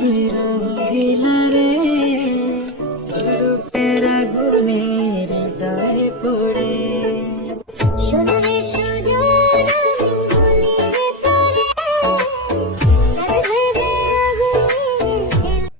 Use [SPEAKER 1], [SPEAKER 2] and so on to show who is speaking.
[SPEAKER 1] You.